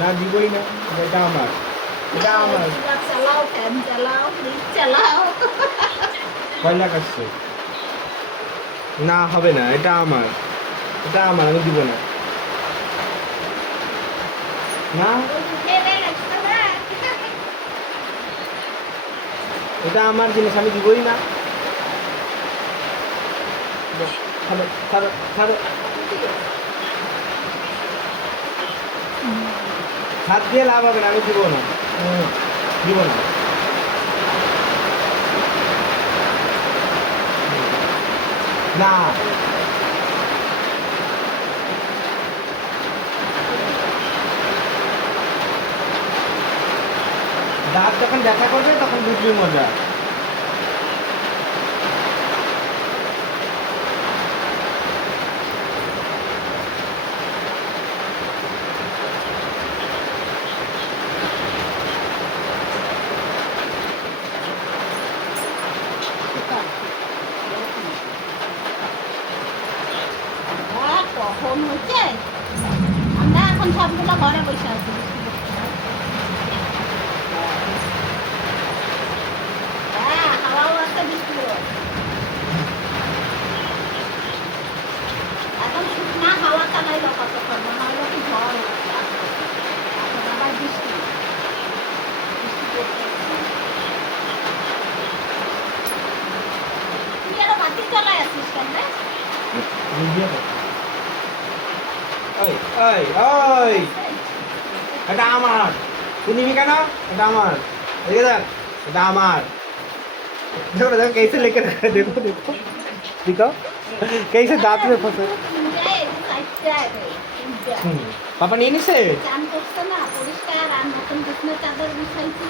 না দিবই না, এটা আমার, এটা আমার। চালাও, ফ্যান চালাও, ফ্রিজ চালাও। কয় লাখ আসছে? না হবে না, এটা আমার, এটা আমার, আমি দিব না। না এটা আমার জিনিস, আমি দিবই না। ছাড়ো ছাড়ো ছাড়ো, হাত দিয়ে লাভ হবে না, আমি দিব না, দিব না। না দাঁত যখন দেখা করবে তখন বুঝবি মজা। কখন হচ্ছে, আমরা এখন সবগুলো ঘরে বসে আছি। হ্যাঁ, হাওয়াও আছে, বৃষ্টিও। এখন শুকনা হাওয়া চালাইলো কতক্ষণ, মনে হলো কি ঝড় হচ্ছে। এখন আবার বৃষ্টি, বৃষ্টি পড়তেছে। তুই আরো বাতি চালাই আছিস কেন রে? আমি দিয়ে দেবো। ওই ওই ওই, এটা আমার, তুই নিবি কেন? এটা আমার, দেখে দেখ, এটা আমার। देखो देखो कैसे लेकर देखो देखो देखो कैसे दांत में फंसे। पापा नहीं से চান করছে না, পরিষ্কার আর নতুন বিছনা চাদর বিছাইছি।